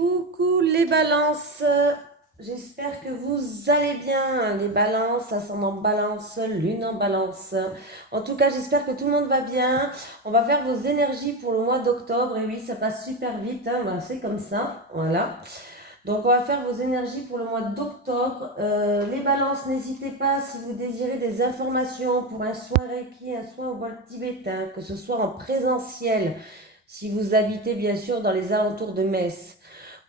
Coucou les balances, j'espère que vous allez bien, les balances, ascendant balance, lune en balance. En tout cas, j'espère que tout le monde va bien. On va faire vos énergies pour le mois d'octobre, et oui, ça passe super vite, hein, ben, c'est comme ça, voilà. Donc on va faire vos énergies pour le mois d'octobre. Les balances, n'hésitez pas si vous désirez des informations pour un soin Reiki, un soin au bol tibétain, que ce soit en présentiel, si vous habitez bien sûr dans les alentours de Metz,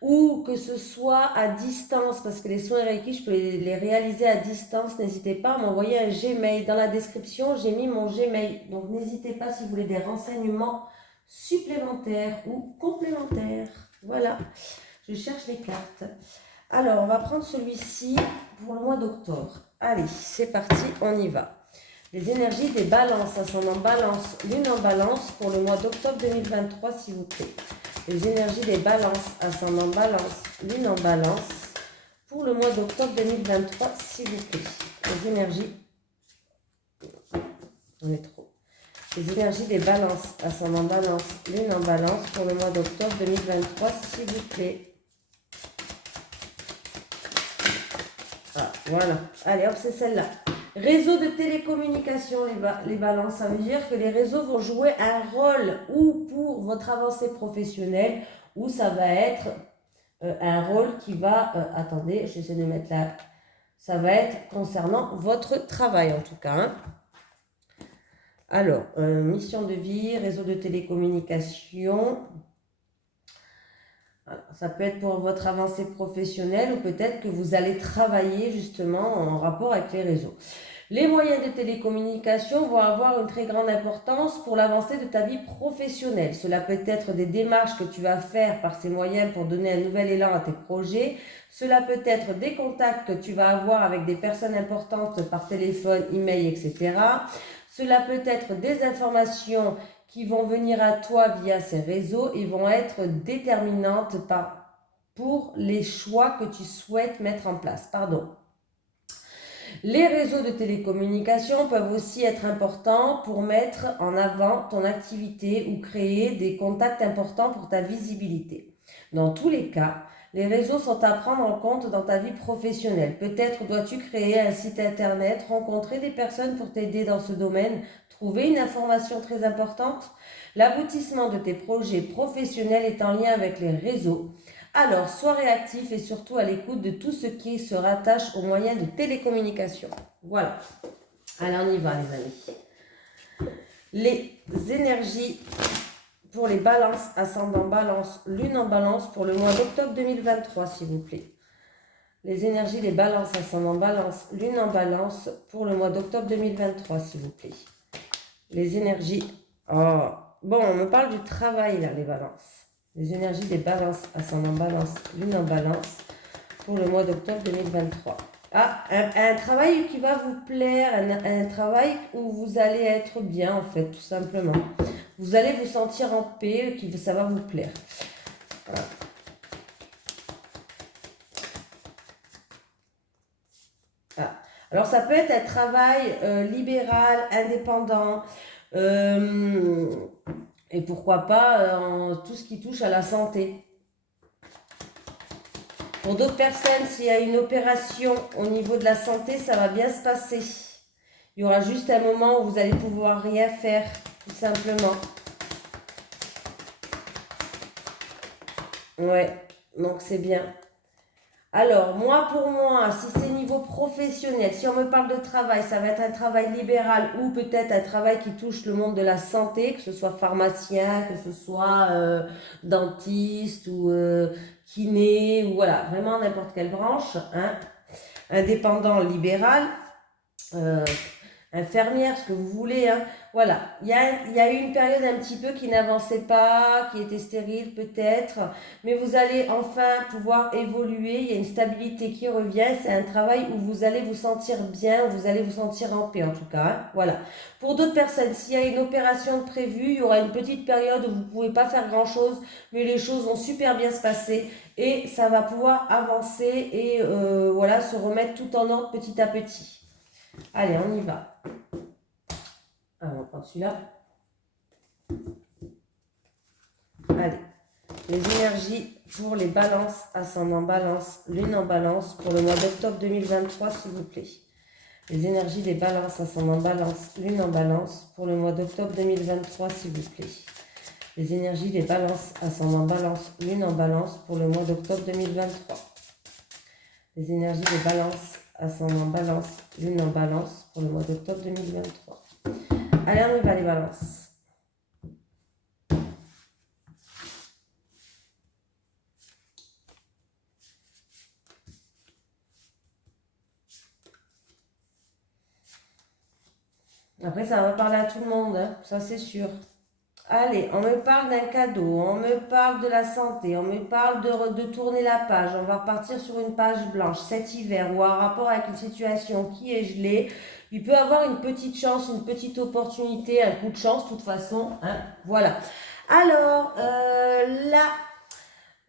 ou que ce soit à distance, parce que les soins Reiki, je peux les réaliser à distance. N'hésitez pas à m'envoyer un Gmail. Dans la description, j'ai mis mon Gmail. Donc n'hésitez pas si vous voulez des renseignements supplémentaires ou complémentaires. Voilà, je cherche les cartes. Alors, on va prendre celui-ci pour le mois d'octobre. Allez, c'est parti, on y va. Les énergies des balances, ascendant balance, lune en balance pour le mois d'octobre 2023, s'il vous plaît. Les énergies des balances, ascendant balance, lune en balance pour le mois d'octobre 2023, s'il vous plaît. Les énergies, on est trop. Les énergies des balances, ascendant balance, lune en balance pour le mois d'octobre 2023, s'il vous plaît. Ah, voilà. Allez, hop, c'est celle-là. Réseau de télécommunication, les balances, ça veut dire que les réseaux vont jouer un rôle ou pour votre avancée professionnelle, ou ça va être un rôle qui va... attendez, j'essaie de mettre là. Ça va être concernant votre travail en tout cas. Hein. Alors, mission de vie, réseau de télécommunication. Alors, ça peut être pour votre avancée professionnelle ou peut-être que vous allez travailler justement en rapport avec les réseaux. Les moyens de télécommunication vont avoir une très grande importance pour l'avancée de ta vie professionnelle. Cela peut être des démarches que tu vas faire par ces moyens pour donner un nouvel élan à tes projets. Cela peut être des contacts que tu vas avoir avec des personnes importantes par téléphone, email, etc. Cela peut être des informations qui vont venir à toi via ces réseaux et vont être déterminantes pour les choix que tu souhaites mettre en place. Les réseaux de télécommunication peuvent aussi être importants pour mettre en avant ton activité ou créer des contacts importants pour ta visibilité. Dans tous les cas, les réseaux sont à prendre en compte dans ta vie professionnelle. Peut-être dois-tu créer un site internet, rencontrer des personnes pour t'aider dans ce domaine, trouver une information très importante. L'aboutissement de tes projets professionnels est en lien avec les réseaux. Alors, sois réactif et surtout à l'écoute de tout ce qui se rattache aux moyens de télécommunication. Voilà. Allez, on y va, les amis. Les énergies pour les balances, ascendant balance, lune en balance pour le mois d'octobre 2023, s'il vous plaît. Les énergies des balances, ascendant balance, lune en balance pour le mois d'octobre 2023, s'il vous plaît. Les énergies... Oh, bon, on me parle du travail, là, les balances. Les énergies des balances, ascendant balance, lune en balance, pour le mois d'octobre 2023. Ah, un travail qui va vous plaire, un travail où vous allez être bien, en fait, tout simplement. Vous allez vous sentir en paix, ça va vous plaire. Voilà. Ah. Alors, ça peut être un travail libéral, indépendant, et pourquoi pas tout ce qui touche à la santé. Pour d'autres personnes, s'il y a une opération au niveau de la santé, ça va bien se passer. Il y aura juste un moment où vous allez pouvoir rien faire, tout simplement. Ouais, donc c'est bien. Alors, pour moi, si c'est niveau professionnel, si on me parle de travail, ça va être un travail libéral ou peut-être un travail qui touche le monde de la santé, que ce soit pharmacien, que ce soit dentiste ou kiné, ou voilà, vraiment n'importe quelle branche, hein. Indépendant, libéral, infirmière, ce que vous voulez, hein. Voilà, il y a eu une période un petit peu qui n'avançait pas, qui était stérile peut-être, mais vous allez enfin pouvoir évoluer, il y a une stabilité qui revient, c'est un travail où vous allez vous sentir bien, où vous allez vous sentir en paix en tout cas, hein. Voilà. Pour d'autres personnes, s'il y a une opération prévue, il y aura une petite période où vous ne pouvez pas faire grand-chose, mais les choses vont super bien se passer et ça va pouvoir avancer et voilà, se remettre tout en ordre petit à petit. Allez, on y va. Alors, on va prendre celui-là. Allez, les énergies pour les balances, ascendant balance, lune en balance, pour le mois d'octobre 2023, s'il vous plaît. Les énergies des balances, ascendant balance, lune en balance, pour le mois d'octobre 2023, s'il vous plaît. Les énergies des balances, ascendant balance, lune en balance, pour le mois d'octobre 2023. Les énergies des balances, ascendant balance, lune en balance, pour le mois d'octobre 2023. Allez, on y va les balances. Après, ça va parler à tout le monde, hein, ça c'est sûr. Allez, on me parle d'un cadeau, on me parle de la santé, on me parle de tourner la page. On va repartir sur une page blanche cet hiver ou en rapport avec une situation qui est gelée. Il peut avoir une petite chance, une petite opportunité, un coup de chance, de toute façon. Hein, voilà. Alors, là,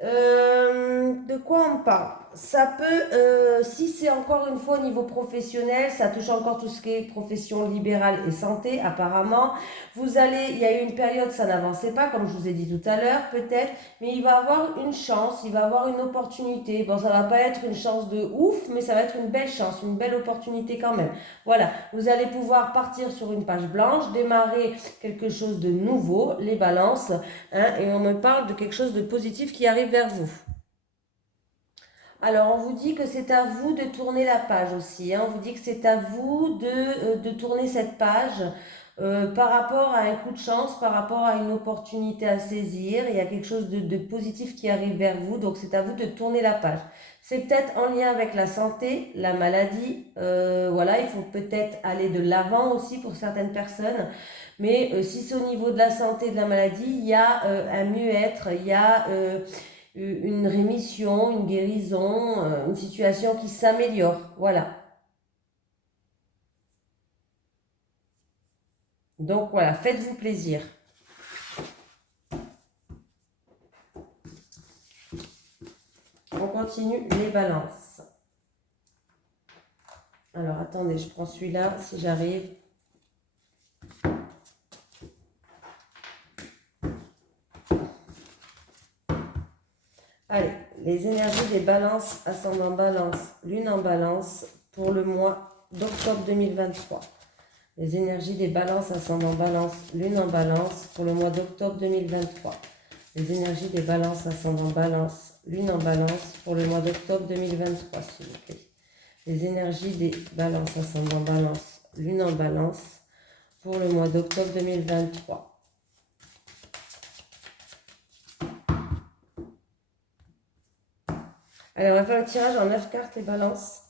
de quoi on parle? Ça peut, si c'est encore une fois au niveau professionnel, ça touche encore tout ce qui est profession libérale et santé, apparemment. Il y a eu une période, ça n'avançait pas, comme je vous ai dit tout à l'heure, peut-être, mais il va avoir une chance, il va avoir une opportunité. Bon, ça va pas être une chance de ouf, mais ça va être une belle chance, une belle opportunité quand même. Voilà, vous allez pouvoir partir sur une page blanche, démarrer quelque chose de nouveau, les balances, hein, et on me parle de quelque chose de positif qui arrive vers vous. Alors, on vous dit que c'est à vous de tourner la page aussi. Hein. On vous dit que c'est à vous de tourner cette page par rapport à un coup de chance, par rapport à une opportunité à saisir. Il y a quelque chose de positif qui arrive vers vous. Donc, c'est à vous de tourner la page. C'est peut-être en lien avec la santé, la maladie. Voilà, il faut peut-être aller de l'avant aussi pour certaines personnes. Mais si c'est au niveau de la santé, de la maladie, il y a un mieux-être, il y a une rémission, une guérison, une situation qui s'améliore. Voilà. Donc voilà, faites-vous plaisir. On continue les balances. Alors attendez, je prends celui-là si j'arrive. Allez, les énergies des balances, ascendant balance, lune en balance, pour le mois d'octobre 2023. Les énergies des balances, ascendant balance, lune en balance, pour le mois d'octobre 2023. Les énergies des balances, ascendant balance, lune en balance, pour le mois d'octobre 2023, s'il vous plaît. Les énergies des balances, ascendant balance, lune en balance, pour le mois d'octobre 2023. Allez, on va faire le tirage en 9 cartes, les balances.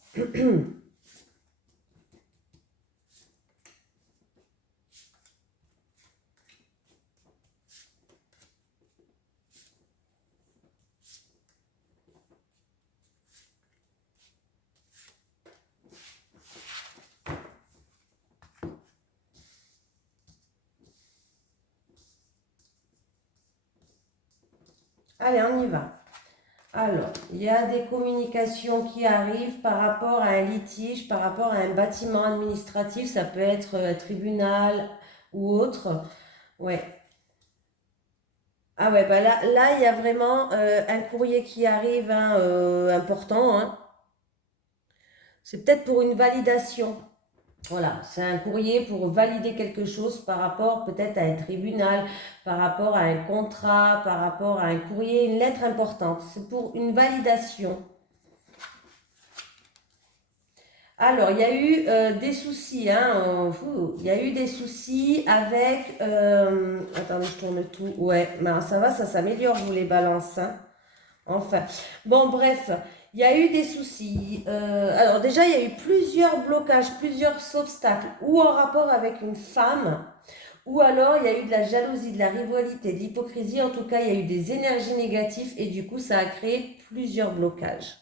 Allez, on y va. Alors, il y a des communications qui arrivent par rapport à un litige, par rapport à un bâtiment administratif. Ça peut être un tribunal ou autre. Ouais. Ah ouais, bah là, il y a vraiment un courrier qui arrive, hein, important. Hein. C'est peut-être pour une validation. Voilà, c'est un courrier pour valider quelque chose par rapport peut-être à un tribunal, par rapport à un contrat, par rapport à un courrier, une lettre importante. C'est pour une validation. Alors, il y a eu des soucis, hein, il y a eu des soucis avec... attendez, je tourne tout. Ouais, ben, ça va, ça s'améliore, vous les balances. Hein. Enfin, bon, bref, il y a eu des soucis. Alors déjà, il y a eu plusieurs blocages, plusieurs obstacles, ou en rapport avec une femme, ou alors il y a eu de la jalousie, de la rivalité, de l'hypocrisie. En tout cas, il y a eu des énergies négatives et du coup, ça a créé plusieurs blocages.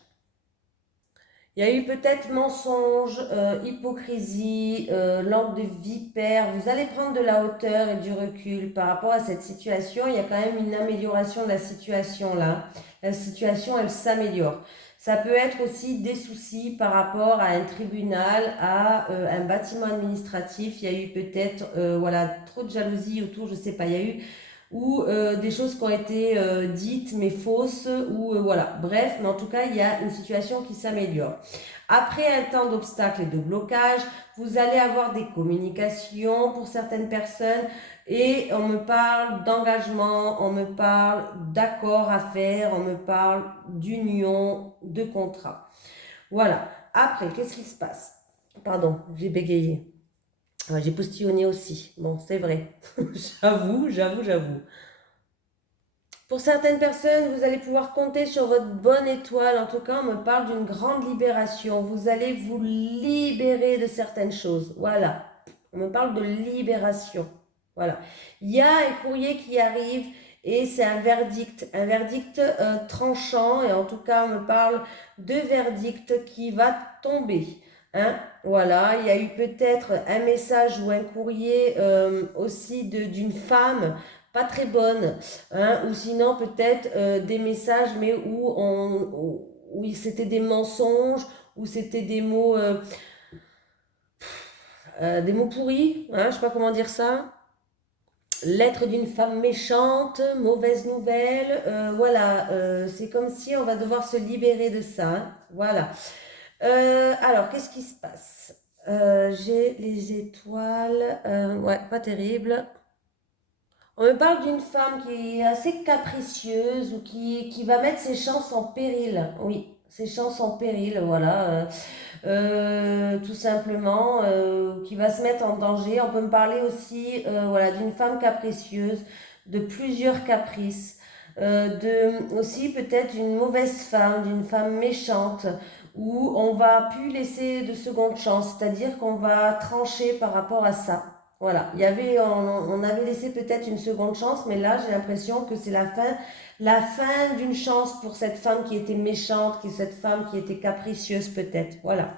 Il y a eu peut-être mensonge, hypocrisie, langue de vipère. Vous allez prendre de la hauteur et du recul par rapport à cette situation. Il y a quand même une amélioration de la situation là. La situation, elle s'améliore. Ça peut être aussi des soucis par rapport à un tribunal, à un bâtiment administratif. Il y a eu peut-être voilà, trop de jalousie autour, je ne sais pas. Il y a eu ou des choses qui ont été dites mais fausses, ou voilà. Bref, mais en tout cas, il y a une situation qui s'améliore. Après un temps d'obstacles et de blocages, vous allez avoir des communications pour certaines personnes et on me parle d'engagement, on me parle d'accords à faire, on me parle d'union, de contrat. Voilà. Après, qu'est-ce qui se passe? Pardon, j'ai bégayé. J'ai postillonné aussi. Bon, c'est vrai. J'avoue. Pour certaines personnes, vous allez pouvoir compter sur votre bonne étoile. En tout cas, on me parle d'une grande libération. Vous allez vous libérer de certaines choses. Voilà. On me parle de libération. Voilà. Il y a un courrier qui arrive et c'est un verdict tranchant. Et en tout cas, on me parle de verdict qui va tomber. Hein? Voilà. Il y a eu peut-être un message ou un courrier aussi d'une femme pas très bonne, hein, ou sinon peut-être des messages mais où c'était des mensonges, où c'était des mots pourris, hein, je sais pas comment dire ça. Lettre d'une femme méchante, mauvaise nouvelle, voilà, c'est comme si on va devoir se libérer de ça, hein, voilà. Alors, qu'est-ce qui se passe? J'ai les étoiles, ouais, pas terrible. On me parle d'une femme qui est assez capricieuse ou qui va mettre ses chances en péril. Oui, ses chances en péril, voilà. Tout simplement, qui va se mettre en danger. On peut me parler aussi, voilà, d'une femme capricieuse, de plusieurs caprices, aussi peut-être d'une mauvaise femme, d'une femme méchante, où on va plus laisser de seconde chance, c'est-à-dire qu'on va trancher par rapport à ça. Voilà, on avait laissé peut-être une seconde chance, mais là j'ai l'impression que c'est la fin d'une chance pour cette femme qui était méchante, cette femme qui était capricieuse peut-être. Voilà.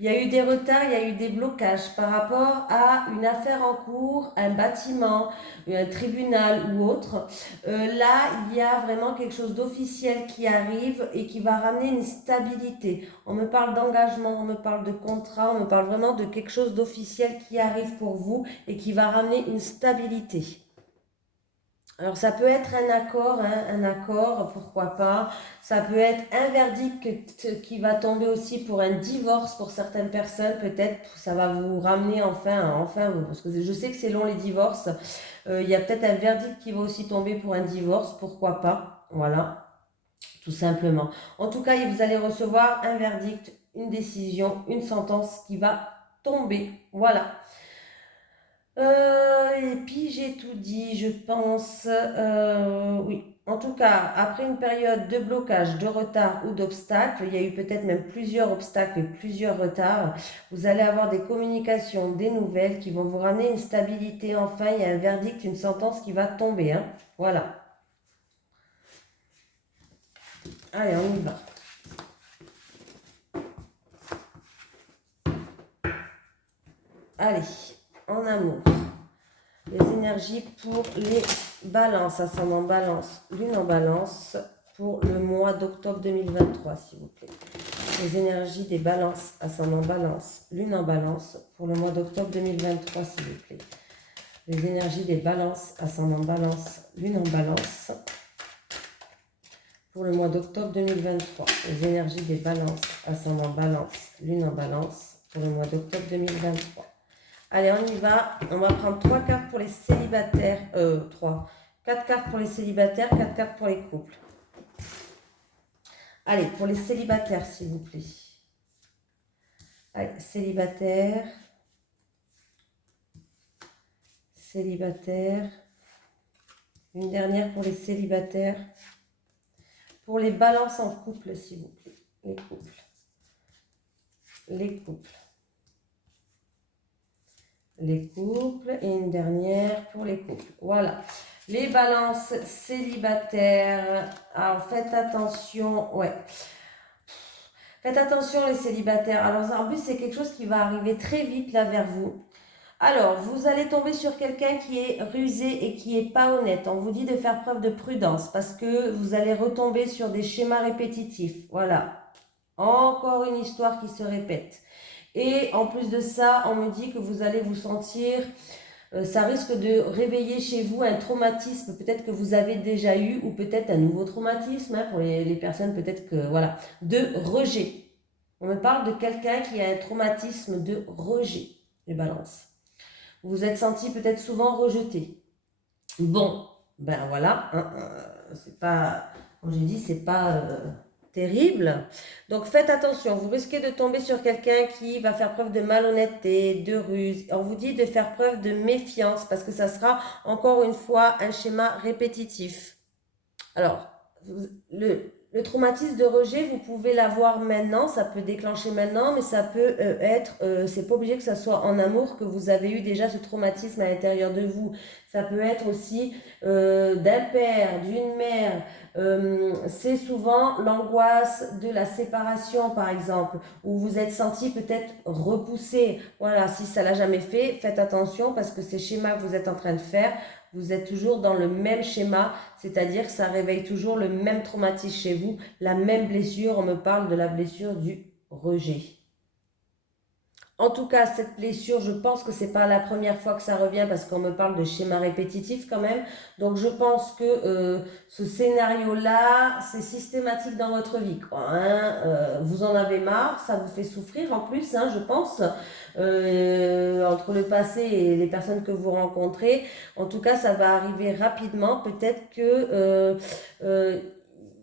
Il y a eu des retards, il y a eu des blocages par rapport à une affaire en cours, un bâtiment, un tribunal ou autre. Là, il y a vraiment quelque chose d'officiel qui arrive et qui va ramener une stabilité. On me parle d'engagement, on me parle de contrat, on me parle vraiment de quelque chose d'officiel qui arrive pour vous et qui va ramener une stabilité. Alors ça peut être hein, un accord, pourquoi pas. Ça peut être un verdict qui va tomber aussi pour un divorce pour certaines personnes. Peut-être ça va vous ramener enfin, parce que je sais que c'est long les divorces. Il y a peut-être un verdict qui va aussi tomber pour un divorce, pourquoi pas. Voilà, tout simplement. En tout cas, vous allez recevoir un verdict, une décision, une sentence qui va tomber. Voilà. Et puis j'ai tout dit, je pense. Oui. En tout cas, après une période de blocage, de retard ou d'obstacles, il y a eu peut-être même plusieurs obstacles et plusieurs retards. Vous allez avoir des communications, des nouvelles qui vont vous ramener une stabilité. Enfin, il y a un verdict, une sentence qui va tomber. Hein. Voilà. Allez, on y va. Allez, en amour. Les énergies pour les balances, ascendant balance, lune en balance, pour le mois d'octobre 2023, s'il vous plaît. Les énergies des balances, ascendant balance, lune en balance, pour le mois d'octobre 2023, s'il vous plaît. Les énergies des balances, ascendant balance, lune en balance, pour le mois d'octobre 2023. Les énergies des balances, ascendant balance, lune en balance, pour le mois d'octobre 2023. Allez, on y va. On va prendre 3 cartes pour les célibataires. 4 cartes pour les célibataires, 4 cartes pour les couples. Allez, pour les célibataires, s'il vous plaît. Allez, célibataire. Célibataire. Une dernière pour les célibataires. Pour les balances en couple, s'il vous plaît. Les couples. Les couples. Les couples et une dernière pour les couples. Voilà. Les balances célibataires. Alors, faites attention. Ouais. Faites attention les célibataires. Alors, en plus, c'est quelque chose qui va arriver très vite là vers vous. Alors, vous allez tomber sur quelqu'un qui est rusé et qui n'est pas honnête. On vous dit de faire preuve de prudence parce que vous allez retomber sur des schémas répétitifs. Voilà. Encore une histoire qui se répète. Et en plus de ça, on me dit que vous allez vous sentir Ça risque de réveiller chez vous un traumatisme peut-être que vous avez déjà eu ou peut-être un nouveau traumatisme hein, pour les personnes peut-être que, voilà, de rejet. On me parle de quelqu'un qui a un traumatisme de rejet, les balances. Vous vous êtes senti peut-être souvent rejeté. Bon, ben voilà, hein, c'est pas, comme j'ai dit, c'est pas terrible. Donc faites attention, vous risquez de tomber sur quelqu'un qui va faire preuve de malhonnêteté, de ruse. On vous dit de faire preuve de méfiance parce que ça sera encore une fois un schéma répétitif. Alors, le traumatisme de rejet, vous pouvez l'avoir maintenant, ça peut déclencher maintenant, mais ça peut être, c'est pas obligé que ça soit en amour que vous avez eu déjà ce traumatisme à l'intérieur de vous. Ça peut être aussi d'un père, d'une mère. C'est souvent l'angoisse de la séparation, par exemple, où vous êtes senti peut-être repoussé. Voilà, si ça l'a jamais fait, faites attention parce que ces schémas que vous êtes en train de faire, vous êtes toujours dans le même schéma, c'est-à-dire que ça réveille toujours le même traumatisme chez vous, la même blessure. On me parle de la blessure du rejet. En tout cas, cette blessure, je pense que c'est pas la première fois que ça revient parce qu'on me parle de schéma répétitif quand même. Donc je pense que ce scénario-là, c'est systématique dans votre vie, quoi, hein. Vous en avez marre, ça vous fait souffrir en plus, hein, je pense, entre le passé et les personnes que vous rencontrez. En tout cas, ça va arriver rapidement. Peut-être que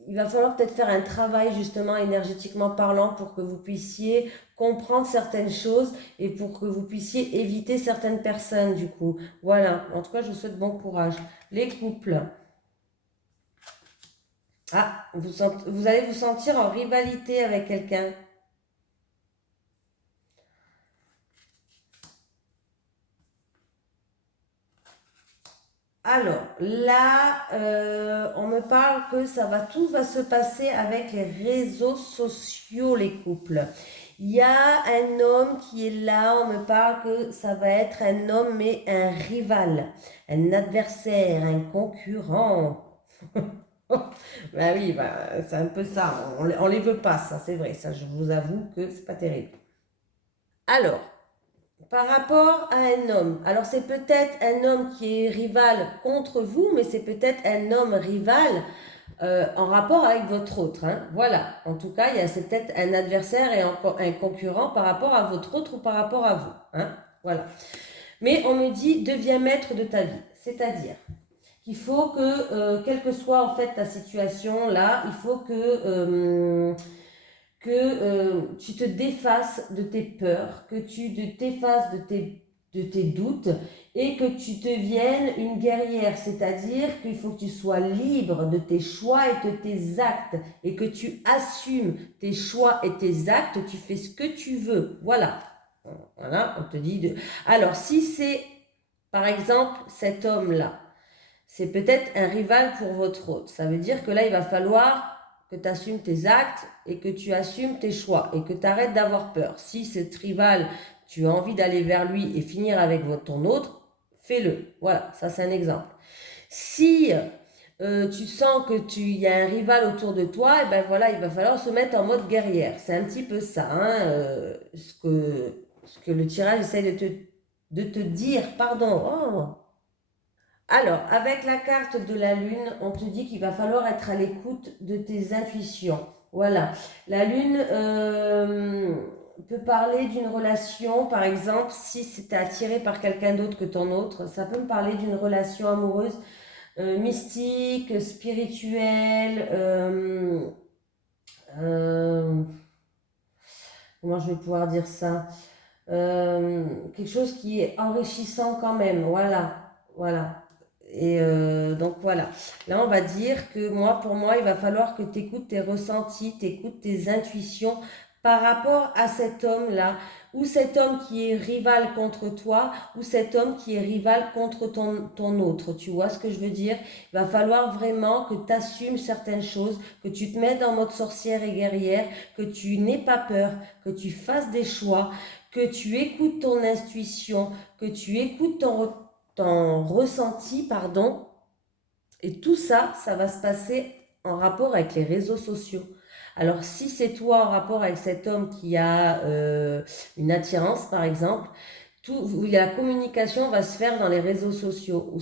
il va falloir peut-être faire un travail justement énergétiquement parlant pour que vous puissiez comprendre certaines choses et pour que vous puissiez éviter certaines personnes du coup. Voilà, en tout cas je vous souhaite bon courage. Les couples. Ah, vous allez vous sentir en rivalité avec quelqu'un. Alors là, on me parle que tout va se passer avec les réseaux sociaux, les couples. Il y a un homme qui est là, on me parle que ça va être un homme mais un rival, un adversaire, un concurrent. Bah oui, bah, c'est un peu ça, on les veut pas, ça c'est vrai, ça je vous avoue que c'est pas terrible. Alors, par rapport à un homme, alors c'est peut-être un homme qui est rival contre vous, mais c'est peut-être un homme rival en rapport avec votre autre. Hein. Voilà, en tout cas, c'est peut-être un adversaire et un concurrent par rapport à votre autre ou par rapport à vous. Hein. Voilà. Mais on me dit, deviens maître de ta vie. C'est-à-dire qu'il faut que, quelle que soit en fait ta situation là, il faut que tu te défasses de tes peurs, que tu te défasses de tes doutes et que tu deviennes une guerrière, c'est-à-dire qu'il faut que tu sois libre de tes choix et de tes actes et que tu assumes tes choix et tes actes, tu fais ce que tu veux. Voilà. Voilà, on te dit de... Alors, si c'est, par exemple, cet homme-là, c'est peut-être un rival pour votre autre. Ça veut dire que là, il va falloir que tu assumes tes actes et que tu assumes tes choix et que tu arrêtes d'avoir peur. Si cet rival, tu as envie d'aller vers lui et finir avec ton autre, fais-le. Voilà, ça c'est un exemple. Si tu sens que y a un rival autour de toi, et ben voilà, il va falloir se mettre en mode guerrière. C'est un petit peu ça, hein, ce que le tirage essaie de te dire. Pardon. Oh. Alors, avec la carte de la lune, on te dit qu'il va falloir être à l'écoute de tes intuitions. Voilà. La lune peut parler d'une relation, par exemple, si c'était attiré par quelqu'un d'autre que ton autre, ça peut me parler d'une relation amoureuse mystique, spirituelle, comment je vais pouvoir dire ça? Quelque chose qui est enrichissant quand même, voilà, voilà. Et donc voilà, là on va dire que pour moi, il va falloir que tu écoutes tes ressentis, tu écoutes tes intuitions par rapport à cet homme-là, ou cet homme qui est rival contre toi, ou cet homme qui est rival contre ton autre. Tu vois ce que je veux dire? Il va falloir vraiment que tu assumes certaines choses, que tu te mettes en mode sorcière et guerrière, que tu n'aies pas peur, que tu fasses des choix, que tu écoutes ton intuition, que tu écoutes ton ressenti, pardon. Et tout ça, ça va se passer en rapport avec les réseaux sociaux. Alors si c'est toi en rapport avec cet homme qui a une attirance, par exemple, La communication va se faire dans les réseaux sociaux.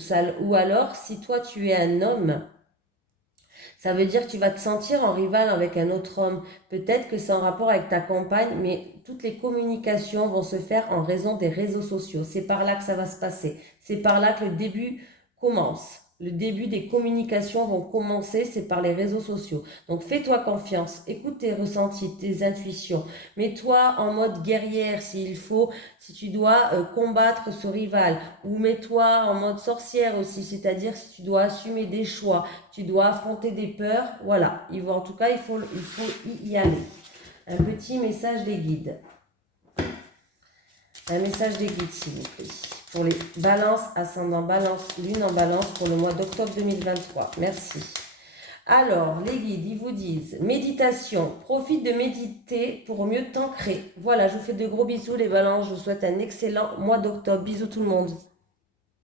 Ou alors, si toi tu es un homme, ça veut dire que tu vas te sentir en rival avec un autre homme. Peut-être que c'est en rapport avec ta compagne, mais toutes les communications vont se faire en raison des réseaux sociaux. C'est par là que ça va se passer. C'est par là que le début commence. Le début des communications vont commencer, c'est par les réseaux sociaux. Donc fais-toi confiance, écoute tes ressentis, tes intuitions. Mets-toi en mode guerrière s'il faut, si tu dois combattre ce rival. Ou mets-toi en mode sorcière aussi, c'est-à-dire si tu dois assumer des choix, tu dois affronter des peurs. Voilà, en tout cas, il faut y aller. Un petit message des guides. Un message des guides, s'il vous plaît. Pour les balances, ascendant balance, lune en balance pour le mois d'octobre 2023. Merci. Alors, les guides, ils vous disent méditation. Profite de méditer pour mieux t'ancrer. Voilà, je vous fais de gros bisous, les balances. Je vous souhaite un excellent mois d'octobre. Bisous tout le monde.